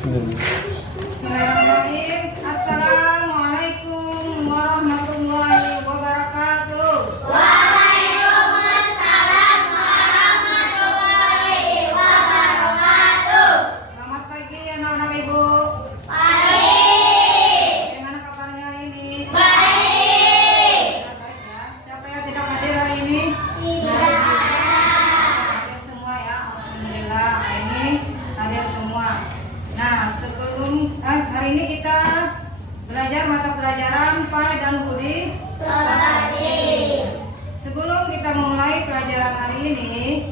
Bismillahirrahmanirrahim. Assalamualaikum warahmatullahi wabarakatuh. Waalaikumsalam warahmatullahi wabarakatuh. Selamat pagi anak-anak ibu. Pagi. Bagaimana kabarnya hari ini? Baik. Baik ya. Siapa yang tidak hadir hari ini? Tidak. Hadir semua ya. Alhamdulillah hari ini hadir semua. Nah, sebelum hari ini kita belajar mata pelajaran Pa dan Budi. Sebelum kita memulai pelajaran hari ini,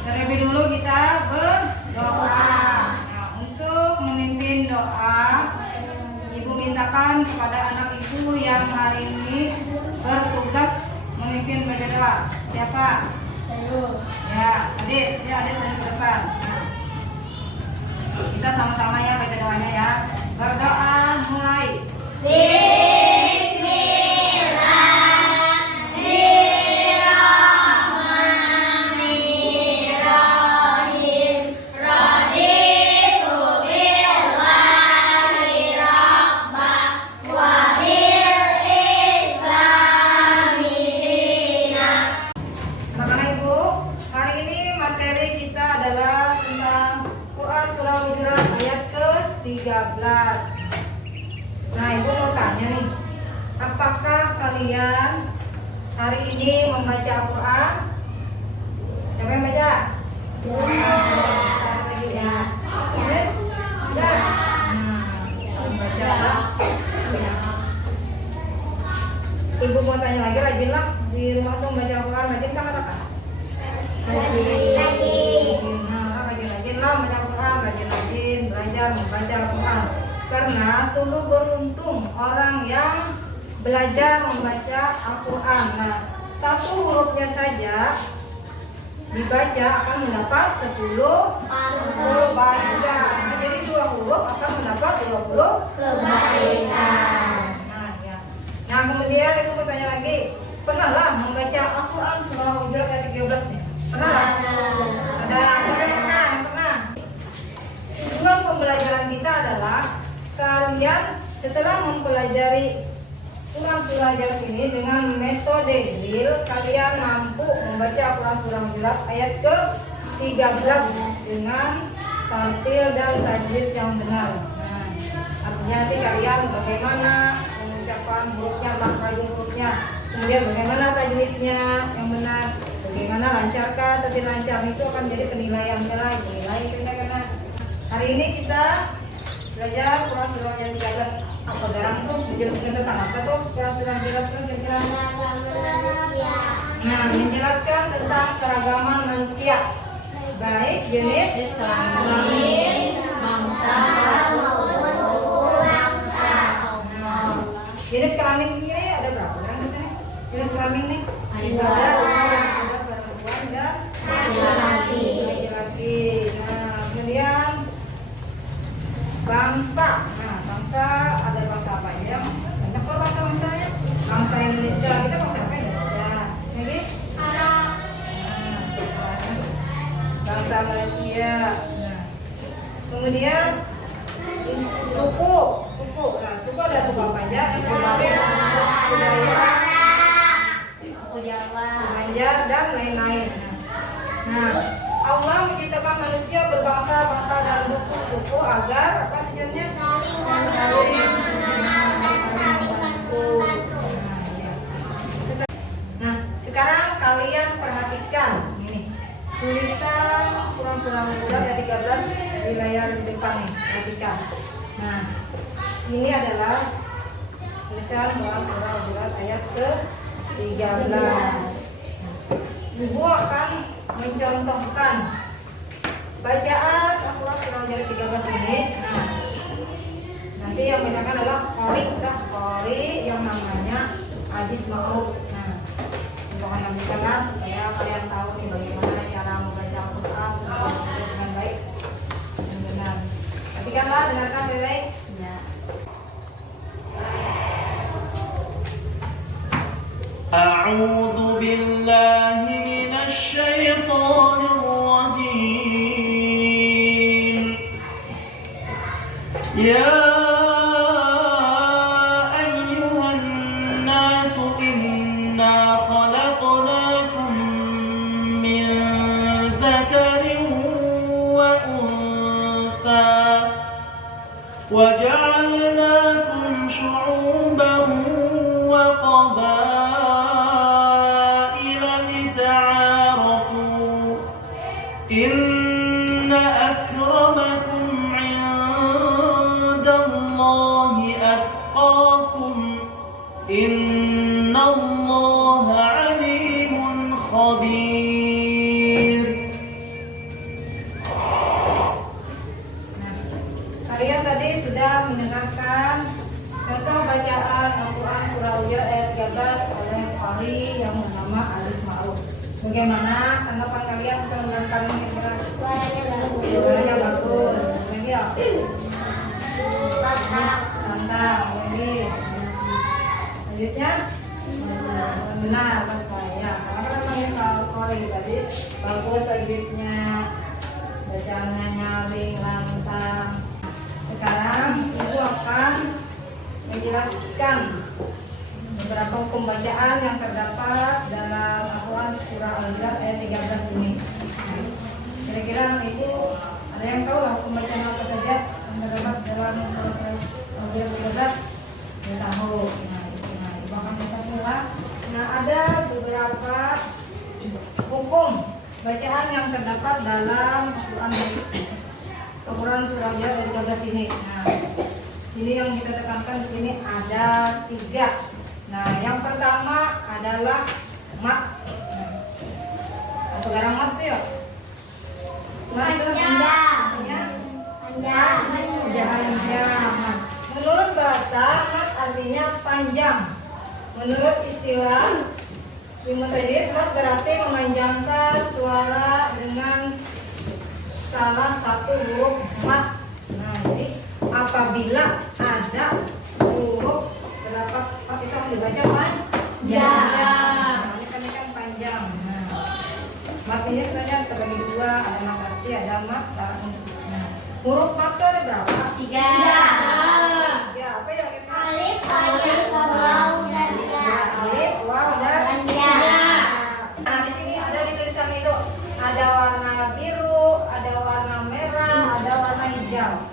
terlebih dulu kita berdoa. Nah, untuk memimpin doa, Ibu mintakan kepada anak ibu yang hari ini bertugas memimpin baca doa. Siapa? Ya, adik dari depan. Nah, kita sama-sama ya baca doanya ya. Berdoa mulai. Bismillahirrahmanirrahim. Raditu billahi rabba wa bil islami dina. Anak-anak ibu, hari ini materi kita adalah tentang Quran Surah Hujurat ayat ke-13. Nah, ibu mau tanya nih, apakah kalian hari ini membaca Al-Quran? Siapa yang baca? Lagi ya. Udah? Baca. Ibu mau tanya lagi, rajinlah di rumah tuh baca Al-Quran, rajin kan katakan? Rajin-rajinlah baca Al-Quran, rajin-rajin belajar membaca Al-Quran. Karena sungguh beruntung orang yang belajar membaca Al-Quran. Nah, satu hurufnya saja dibaca akan mendapat 10 kebaikan. Nah, jadi 2 huruf akan mendapat 20 kebaikan. Nah, kemudian ibu mau tanya lagi, pernahlah membaca Al-Quran surah Hujurat ayat 13 nih? Pernah? Ada siapa yang pernah? Yang pernah? Tujuan pembelajaran kita adalah kalian setelah mempelajari Quran surah Hujurat ini dengan metode Braille, kalian mampu membaca Quran surah Hujurat ayat ke-13 dengan tartil dan tajwid yang benar. Nah, artinya nanti kalian bagaimana pengucapan hurufnya, makhraj hurufnya, kemudian bagaimana tajwidnya yang benar, bagaimana lancarkah atau tidak lancar, itu akan jadi penilaian nilai karena hari ini kita belajar Quran surah yang 13. Apa darang tuh menjelaskan tentang apa tuh Quran surah 13 itu kira-kira? Nah, menjelaskan tentang keragaman manusia, baik jenis kelamin, bangsa, jenis kelamin ini ada berapa orang di sini? Jenis kelamin nih ada perempuan dan laki-laki. Nah, kemudian bangsa. Nah, bangsa ada bangsa apa aja? Banyak kok bangsa-bangsanya. Bangsa Indonesia, kita bangsa apa Indonesia? Jadi bangsa Malaysia. Nah, kemudian suku. Nah, suku ada suku apa aja? Suku Jawa, Banjar dan lain-lain. Nah, Allah menciptakan manusia berbangsa-bangsa dan bersuku agar apa tujuannya? Nah, sekarang kalian perhatikan ini tulisan Quran surah Hujurat ayat 13 di layar di depan nih, perhatikan. Nah, ini adalah tulisan Quran surah Hujurat ayat ke-13. Ibu akan mencontohkan bacaan Al-Quran surah Hujurat 13 ini. Nah, nanti yang membacakan adalah Qori yang namanya Adis Ma'ruf. Nah, ibu akan ambilkan supaya kalian tahu nih bagaimana cara membaca Al-Quran dengan baik dan benar. Perhatikanlah, dengarkan baik-baik. أعوذ بالله من الشيطان الرجيم يا أيها الناس إنا خلقناكم من ذكر وأنثى وجعلناكم شعوبا وقبائل لتعارفوا إن أكرمكم عند الله أتقاكم إن الله عليم خبير. Kalian tadi sudah mendengarkan contoh bacaan Al-Quran surah Al-Hujurat ayat 13 oleh Qari yang bernama Alis Ma'ruf. Bagaimana tanggapan kalian setelah mendengarkan ini? Suaranya bagus. Suaranya bagus. Lagi ya? Mantap. Mantap. Lagi. Lanjutnya? Benar Mas saya. Karena namanya Qari tadi bagus lanjutnya. Bacaannya nyaring, lantang. Sekarang Ibu akan menjelaskan beberapa hukum bacaan yang terdapat dalam Al-Quran surah Al-Hujurat ayat 13 ini. Kira-kira Ibu ada yang tahu lah hukum bacaan apa saja yang terdapat dalam Al-Hujurat 13? Dia tahu. Nah, Ibu akan mencatatnya. Nah, ada beberapa hukum bacaan yang terdapat dalam Al-Quran surah Al-Hujurat ayat 13 ini. Nah, ini yang kita tekankan di sini ada 3. Nah, yang pertama adalah mat. Apa garang mat itu ya? Mat itu artinya panjang. Menurut bahasa mat artinya panjang. Menurut istilah ilmu tajwid, mat berarti memanjangkan suara dengan salah satu huruf mat. Nah, jadi apabila ada huruf terdapat pas itu yang dibaca panjang. Ini kan panjang. Nah, mat ini sebenarnya terbagi 2, ada mat pasti, ada mat tarung. Nah, huruf mat itu ada berapa? 3. 3. Apa ya? Alif, alif, waw, dan ya. Alif, waw, dan ya. Nah, di sini ada di tulisan itu ada warna biru, ada warna merah, ada warna hijau.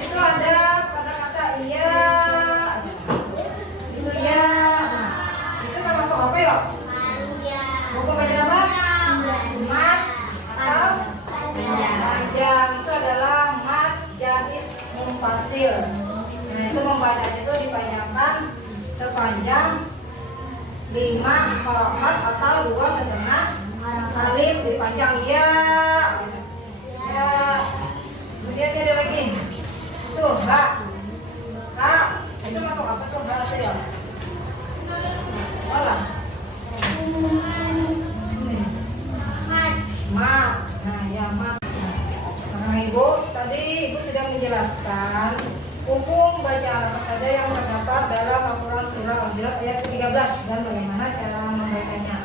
Itu ada pada kata iya, itu ya. Nah, itu termasuk apa ya? Buku bacaan apa? Mat atau panjang. Itu adalah mat jais munfasil. Nah, itu membacanya itu dipanjangkan sepanjang 5 harakat atau 2,5 alif dipanjang ya. Kemudian ada lagi tuh ha, itu masuk apa tuh ha itu ya? Malah mat. Nah ya mat. Nah Ibu tadi Ibu sudah menjelaskan hukum bacaan apa saja yang terdapat dalam Al-Quran surah Al-Hujurat ayat 13 dan bagaimana cara membacanya.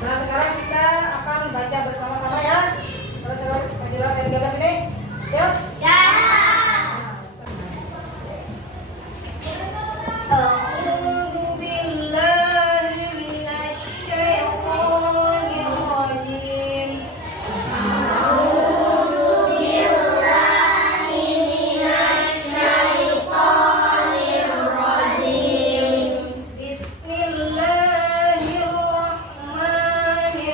Nah sekarang kita akan baca bersama-sama ya. Surah Al-Hujurat ayat 13 ini. Siap? Ya. A'udzu billahi minasy syaithanir rajim. Bismillahirrahmanirrahim.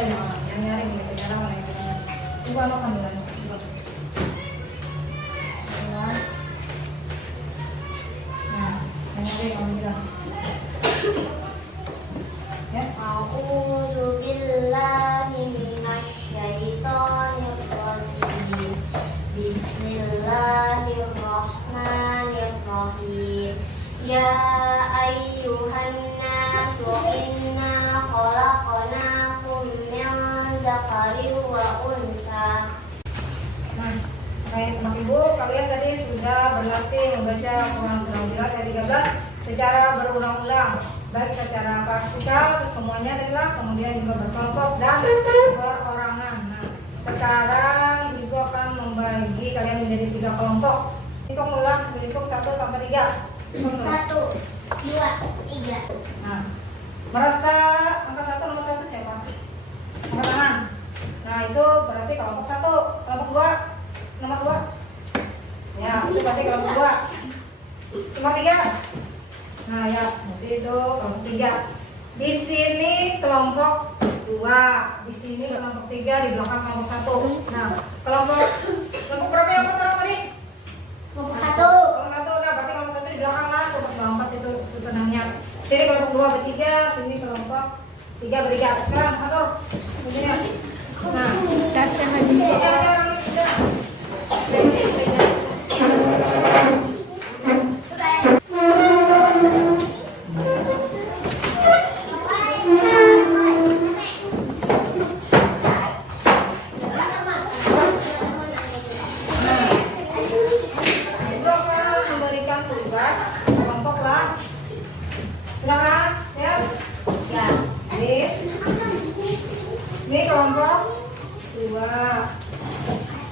saja yang nyaring gitu cara mana yang coba apa kandungan nah yang nyaring kamu bilang ya A'udzu billahi minasyaitonir rajim. Bismillahirrahmanirrahim. Ya ayyuhan nasu inna khalaqnakum min dzakarin wa unsa. nah baik anak ibu kalian tadi sudah berlatih membaca Quran surah Al-Hujurat ayat 13 secara berulang-ulang baik secara vertikal semuanya adalah kemudian juga berkelompok dan perorangan. Nah, sekarang ibu akan membagi kalian menjadi 3 kelompok. Hitung ulang, berhitung 1 sampai 3. 1, 2, 3. Nah, merasa angka 1 nomor 1 siapa? Angkat tangan. Nah, itu berarti kelompok 1. Kelompok 2 nomor 2. Ya, itu berarti kelompok 2. Nomor 3. Nah ya, berarti itu kelompok 3. Di sini kelompok 2, di sini kelompok 3, di belakang kelompok 1. Nah, kelompok berapa yang pertama tadi? Kelompok 1. Kelompok 1, nah berarti kelompok 1 di belakang lah, kelompok 4 itu susunannya. Sini kelompok 2 bertiga, sini kelompok 3 bertiga. Sekarang atur begini. Nah, kasih lagi. Ada orang ini sudah. Ini kelompok 2,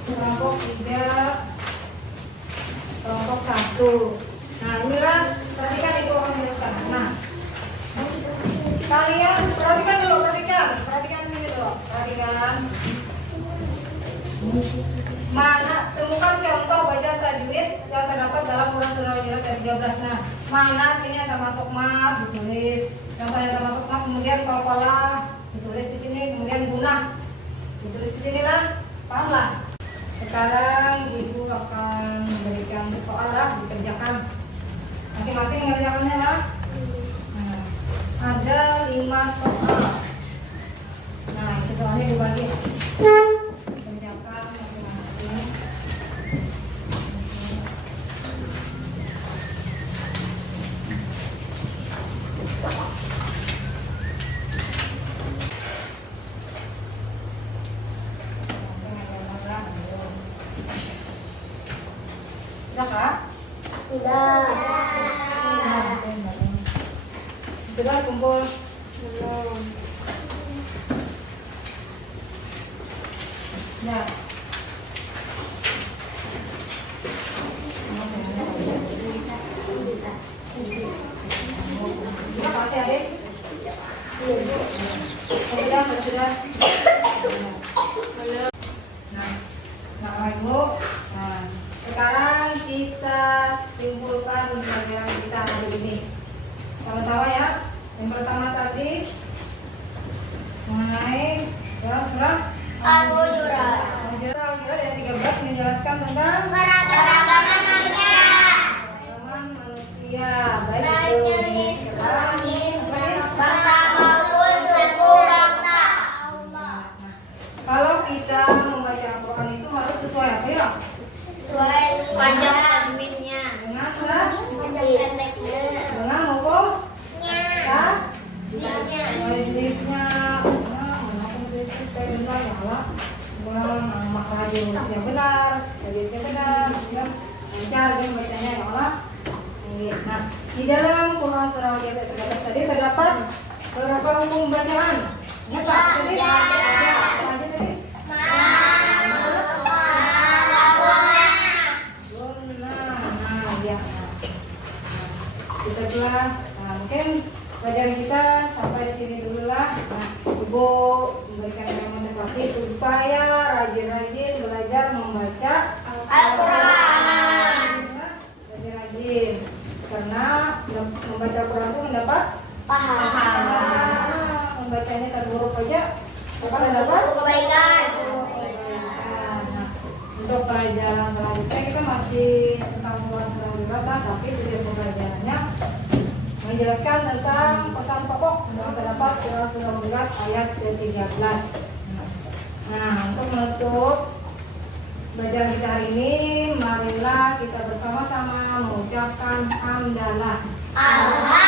kelompok 3, kelompok 1. Nah inilah, perhatikan itu akan menjelaskan. Nah, kalian perhatikan dulu, perhatikan di sini dulu, perhatikan. Mana temukan contoh bacaan tajwid yang terdapat dalam Quran surah Al-Hujurat ayat 13. Nah, mana sini yang termasuk mat ditulis, contoh yang termasuk mat kemudian qalqalah ditulis di sini, kemudian gunah ditulis di sini lah, pahamlah. Sekarang ibu akan memberikan soal lah, dikerjakan masing-masing mengerjakannya lah. Nah, ada 5 soal. Nah itu soalnya dibagi, kerjakan masing-masing. Sudah kak? Sudah. Sudah kumpul. Belum. Ya. Sudah pakai adik? Sudah. Nah, ibu. Nah, sekarang kita simpulkan pelajaran kita hari ini. Sama-sama ya. Yang pertama tadi mengenai surah Al-Hujurat. Al-Hujurat ayat 13 menjelaskan tentang Keragaman manusia. Baik itu Bangsa maupun suku bangsa. kalau kita membaca Al-Quran itu harus sesuai apa ya? Sesuai panjang tajwidnya. Dengan Pendeknya. dengan hukumnya. Wajibnya, benar ya Allah. Makhrajnya benar, tajwidnya benar, ya. Lancar dia bacanya ya Allah. Nah, di dalam Quran surah Al-Hujurat tadi terdapat beberapa hukum bacaan. Juga. Apa aja tadi? Kita jelas. Nah, mungkin pelajaran kita sampai di sini dulu lah. Nah, Ibu memberikan motivasi supaya rajin-rajin belajar membaca Al-Quran. Rajin-rajin, karena membaca Al-Quran itu mendapat Paham. membacanya satu huruf aja Apa yang dapat? Kebaikan. Nah, untuk pelajaran selanjutnya kita masih tentang hubungan surah tapi video pembelajarannya menjelaskan tentang pesan pokok yang terdapat dalam surah Hujurat ayat ke-13. Nah, untuk menutup belajar kita hari ini, marilah kita bersama-sama mengucapkan hamdalah. Alhamdulillah.